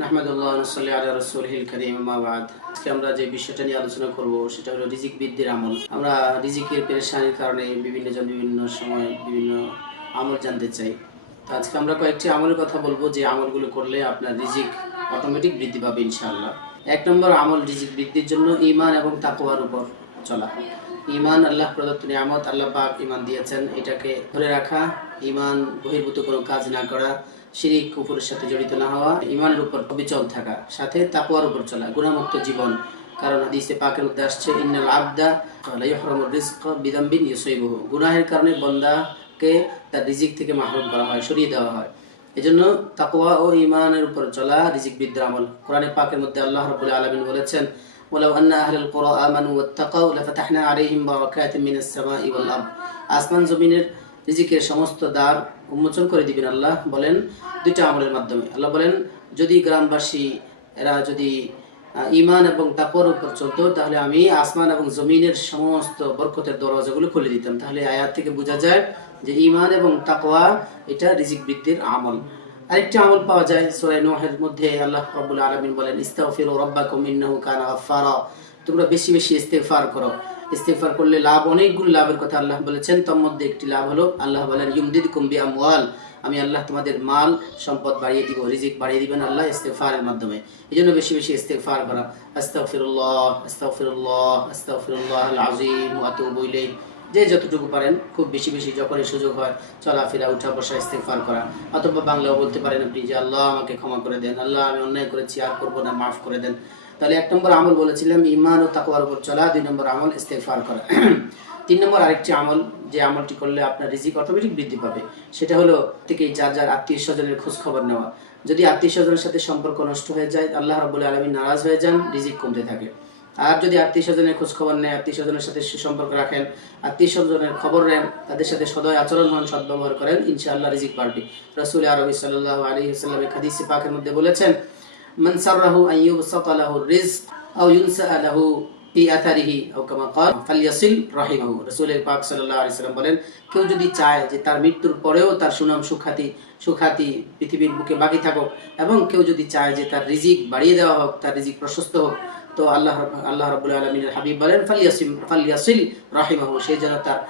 নাহমাদুল্লাহ ওয়া নুসাল্লি আলা রাসূলিল কারীম আম্মা বাদ। আজকে আমরা যে বিষয়টা নিয়ে আলোচনা করব সেটা হলো রিজিক বৃদ্ধির আমল। আমরা রিজিকের পেরেশানির কারণে বিভিন্ন জন বিভিন্ন সময় বিভিন্ন আমল জানতে চাই। তো আজকে আমরা কয়েকটি আমলের কথা বলবো যে আমলগুলো করলে আপনার রিজিক অটোমেটিক বৃদ্ধি পাবে ইনশাআল্লাহ। এক নম্বর আমল রিজিক বৃদ্ধির জন্য ঈমান এবং তাকওয়ার উপর চলা। ঈমান আল্লাহ প্রদত্ত নিয়ামত, আল্লাহ পাক ঈমান দিয়েছেন, এটাকে ধরে রাখা, ঈমান বহির্ভূত কোনো কাজ না করা, শিরিক কুফরের সাথে জড়িত না হওয়া, ঈমানের উপর অবিচল থাকা, সাথে তাকওয়ার উপর চলা, গুনাহমুক্ত জীবন। কারণ হাদিসে পাকের মধ্যে আসছে ইন্নাল আবদা লা ইহরামুর রিজক বিযামবিন ইউসিবুহু, গুনাহের কারণে বান্দাকে তার রিজিক থেকে মাহরুম করা হয়, সরিয়ে দেওয়া হয়। এজন্য তাকওয়া ও ঈমানের উপর চলা রিজিক বৃদ্ধির আমল। কোরআনে পাকের মধ্যে আল্লাহ রাব্বুল আলামিন বলেছেন ওয়ালাউ আন্না আহলাল কুরা আমানু ওয়াত্তাকাউ লাফাতাহনা আলাইহিম বারাকাতিম মিনাস সামাই ওয়াল আরদ, আসমান জমিনের রিজিকের সমস্ত দ্বার উন্মোচন করে দিবেন আল্লাহ বলেন দুইটা আমলের মাধ্যমে। আল্লাহ বলেন যদি গ্রামবাসী এরা যদি ঈমান এবং তাকওয়ার উপর চলতো তাহলে আমি আসমান এবং জমিনের সমস্ত বরকতের দরজাগুলো খুলে দিতাম। তাহলে আয়াত থেকে বোঝা যায় যে ঈমান এবং তাকওয়া এটা রিজিক বৃদ্ধির আমল। আরেকটি আমল পাওয়া যায় সূরা নূহের মধ্যে, আল্লাহ রাব্বুল আলামিন বলেন ইস্তাগফিরু রাব্বাকুম ইন্নাহু কানা গাফফারা, তোমরা বেশি বেশি ইস্তেগফার করো। ইস্তেগফার করলে লাভ, অনেকগুলো লাভের কথা আল্লাহ বলেছেন, তার মধ্যে একটি লাভ হলো আল্লাহ বলেন ইউমদিদকুম বিআমওয়াল, আমি আল্লাহ তোমাদের মাল সম্পদ বাড়িয়ে দিব, রিজিক বাড়িয়ে দিবেন আল্লাহ ইস্তেগফারের মাধ্যমে। এজন্য বেশি বেশি ইস্তেগফার করা, আস্তাগফিরুল্লাহ আস্তাগফিরুল্লাহ আস্তাগফিরুল্লাহাল আযীম ওয়া আতুবু ইলাইহি, যে যতটুকু পারেন খুব বেশি বেশি যখনই সুযোগ হয় চলাফেরা উঠা বসা ইস্তেগফার করা। অথবা বাংলাও বলতে পারেন আপনি যে আল্লাহ আমাকে ক্ষমা করে দেন, আল্লাহ আমি অন্যায় করেছি আর করবো না, মাফ করে দেন। তাহলে এক নম্বর আমল বলেছিলাম ঈমান ও তাকওয়ার উপর চলা, দুই নম্বর আমল ইস্তেগফার করা। তিন নম্বর আরেকটি আমল, যে আমলটি করলে আপনার রিজিক অটোমেটিক বৃদ্ধি পাবে, সেটা হলো থেকে যার যার আত্মীয় স্বজনের খোঁজ খবর নেওয়া। যদি আত্মীয় স্বজনের সাথে সম্পর্ক নষ্ট হয়ে যায়, আল্লাহ রাব্বুল আলামিন নারাজ হয়ে যান, রিজিক কমতে থাকে। আর যদি আত্মীয় স্বজনের খোঁজ খবর নেয়, আত্মীয় স্বজনের সাথে সুসম্পর্ক রাখেন, আত্মীয় স্বজনের খবর নেন, তাদের সাথে সদয় আচরণ হন, সদ্ব্যবহার করেন, ইনশাআল্লাহ রিজিক বাড়বে। রাসূল আরবি সাল্লাল্লাহু আলাইহি ওয়াসাল্লাম হাদিসে পাকের মধ্যে বলেছেন মান সাররাহু আন ইউবসাতা লাহুর রিজক আও ইউনসা লাহু ফি আথারিহি আও কামা ক্বাল ফালইয়াসিল রাহিমাহু। রাসূল পাক সাল্লাল্লাহু আলাইহি ওয়াসাল্লাম বলেন কেউ যদি চায় যে তার মৃত্যুর পরেও তার সুনাম সুখ্যাতি পৃথিবীর বুকে বাকি থাকুক, এবং কেউ যদি চায় যে তার রিজিক বাড়িয়ে দেওয়া হোক, তার রিজিক প্রশস্ত হোক, তো আল্লাহ রাব্বুল আলামিনের হাবিব বলেন ফালইয়াসিল রাহিমাহু, সে যেন তার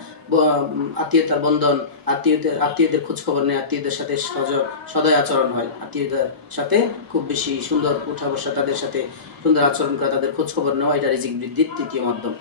আত্মীয়তার বন্ধন, আত্মীয়দের খোঁজ খবর নেয়, আত্মীয়দের সাথে সদয় আচরণ হয়, আত্মীয়দের সাথে খুব বেশি সুন্দর উঠা বসা, তাদের সাথে সুন্দর আচরণ করা, তাদের খোঁজ খবর নেওয়া, এটা রিজিক বৃদ্ধির তৃতীয় মাধ্যম।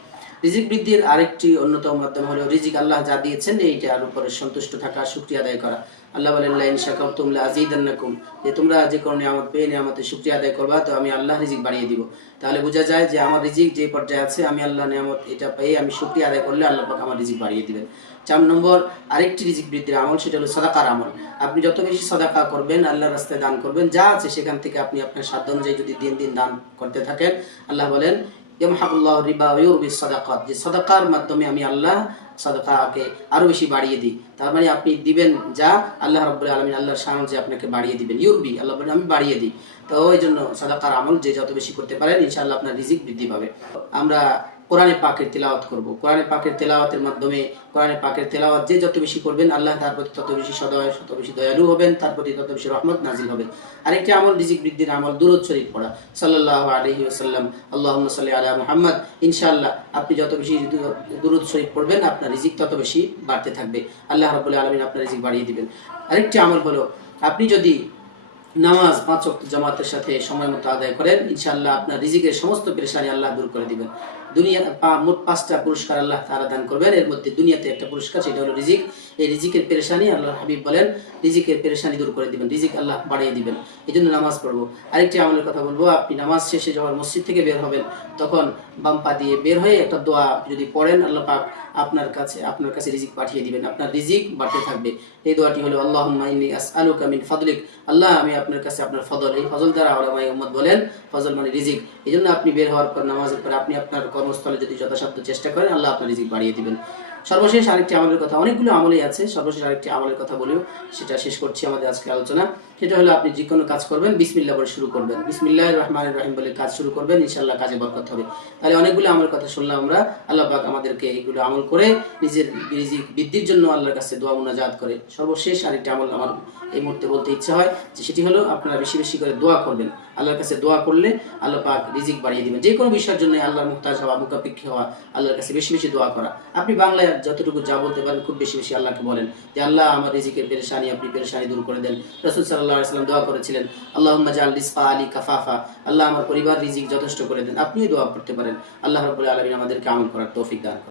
রিজিক বৃদ্ধির আরেকটি অন্যতম মাধ্যম হলো রিজিক আল্লাহ যা দিয়েছেন এইটার উপরে সন্তুষ্ট থাকা, শুকরিয়া আদায় করা। আল্লাহ বলেন লা ইন শাকারতুম লা আযীদান্নাকুম, যে তোমরা যে কোনো নিয়ামত পেয়ে নিয়ামতের শুকরিয়া আদায় করবা তো আমি আল্লাহ রিজিক বাড়িয়ে দিব। তাহলে বোঝা যায় যে আমার রিজিক যে পর্যায়ে আছে, আমি আল্লাহ নিয়ামত এটা পেয়ে আমি শুকরিয়া আদায় করলে আল্লাহ পাক আমার রিজিক বাড়িয়ে দিবেন। 4 নম্বর আরেকটি রিজিক বৃদ্ধির আমল, সেটা হলো সাদাকার আমল। আপনি যত বেশি সাদাকা করবেন, আল্লাহর রাস্তায় দান করবেন, যা আছে সেখান থেকে আপনি আপনার সাধ্য অনুযায়ী যদি দিন দিন দান করতে থাকেন, আল্লাহ বলেন ইয়ামহাকুল্লাহু রিবা ওয়া ইউরবিস সাদাকাত, যে সাদাকার মাধ্যমে আমি আল্লাহ সাদাকাকে আরো বেশি বাড়িয়ে দিই। তার মানে আপনি দিবেন যা, আল্লাহ রাব্বুল আলামিন আল্লাহর সাহায্যে আপনাকে বাড়িয়ে দিবেন, ইউরবি, আল্লাহ বলেন আমি বাড়িয়ে দিই। তো এই জন্য সাদাকার আমল যে যত বেশি করতে পারেন ইনশাআল্লাহ আপনার রিজিক বৃদ্ধি পাবে। আমরা কোরআনে পাকের তেলাওয়াত করব। কোরআনে পাকের তেলাওয়াতের মাধ্যমে, কোরআনে পাকের তেলাওয়াত যে যত বেশি করবেন আল্লাহ তার প্রতি তত বেশি সদয়, তত বেশি দয়ালু হবেন, তার প্রতি তত বেশি রহমত নাজিল হবে। আরেকটি আমল রিজিক বৃদ্ধির আমল দুরূদ শরীফ পড়া, সাল্লাল্লাহু আলাইহি ওয়াসাল্লাম আল্লাহুম্মা সাল্লি আলা মুহাম্মদ। ইনশাআল্লাহ আপনি যত বেশি দুরূদ শরীফ পড়বেন আপনার রিজিক তত বেশি বাড়তে থাকবে, আল্লাহ রাব্বুল আলামিন আপনার রিজিক বাড়িয়ে দিবেন। আরেকটি আমল হলো আপনি যদি নামাজ 5 ওয়াক্ত জামাতের সাথে সময় মতো আদায় করেন, ইনশাআল্লাহ আপনার রিজিকের সমস্ত পেরেশানি আল্লাহ দূর করে দিবেন। দুনিয়া মোট 5টা পুরস্কার আল্লাহ তাআলা দান করবেন, এর মধ্যে দুনিয়াতে একটা পুরস্কার, সেটা হলো রিজিক। এই রিজিকের পেরেশানি আল্লাহর হাবিব বলেন রিজিকের পেরেশানি দূর করে দিবেন, রিজিক আল্লাহ বাড়িয়ে দিবেন। এজন্য নামাজ পড়বো। আরেকটি আমলের কথা বলবো, আপনি নামাজ শেষে যখন মসজিদ থেকে বের হবেন তখন বাম পা দিয়ে বের হয়ে একটা দোয়া যদি পড়েন, আল্লাহ পাক আপনার কাছে রিজিক পাঠিয়ে দিবেন, আপনার রিজিক বাড়তে থাকবে। এই দোয়াটি হলো আল্লাহুম্মা ইন্নী আসআলুকা মিন ফাদলিক, আল্লাহ আমি আপনার কাছে আপনার ফজল, এই ফজল দ্বারা উলামায়ে উম্মত বলেন ফজল মানে রিজিক। এজন্য আপনি বের হওয়ার পর নামাজের পর আপনি আপনার কর্মস্থলে যদি যথাসাধ্য চেষ্টা করেন, আল্লাহ আপনার রিজিক বাড়িয়ে দিবেন। সর্বশেষ আরেকটি আমলের কথা, অনেকগুলো আমলই আছে, সর্বশেষ আরেকটি আমলের কথা বলিও, সেটা শেষ করছি আমাদের আজকের আলোচনা। সেটা হলো আপনি যে কোনো কাজ করবেন বিসমিল্লাহ বলে শুরু করবেন, বিসমিল্লাহির রহমানির রহিম বলে কাজ শুরু করবেন, ইনশাআল্লাহ কাজে বরকত হবে। তাহলে অনেকগুলো আমলের কথা শুনলাম আমরা। আল্লাহ পাক আমাদেরকে এগুলো আমল করে নিজের রিজিক বৃদ্ধির জন্য আল্লাহর কাছে দোয়া মুনাজাত করে। সর্বশেষ আরেকটা আমল আমার এই মুহূর্তে বলতে ইচ্ছা হয়, যে সেটি হলো আপনারা বেশি বেশি করে দোয়া করবেন। আল্লাহর কাছে দোয়া করলে আল্লাহ পাক রিজিক বাড়িয়ে দিবেন। যে কোনো বিষয়ের জন্য আল্লাহর মুহতাজ হওয়া, মুখাপেক্ষী হওয়া, আল্লাহর কাছে বেশি বেশি দোয়া করা। আপনি বাংলায় যতটুকু যা বলতে পারেন খুব বেশি বেশি আল্লাহকে বলেন যে আল্লাহ আমার রিজিকের পেরেশানি, আপনি পেরেশানি দূর করে দেন। রাসূল সাল্লাল্লাহু আলাইহি ওয়াসাল্লাম দোয়া করেছিলেন, আল্লাহুম্মা জাআল রিজকা আলী কাফাফা, আল্লাহ আমার পরিবার রিজিক যথেষ্ট করে দেন। আপনিও দোয়া করতে পারেন। আল্লাহ রাব্বুল আলামিন আমাদেরকে আমল করার তৌফিক দান করুন।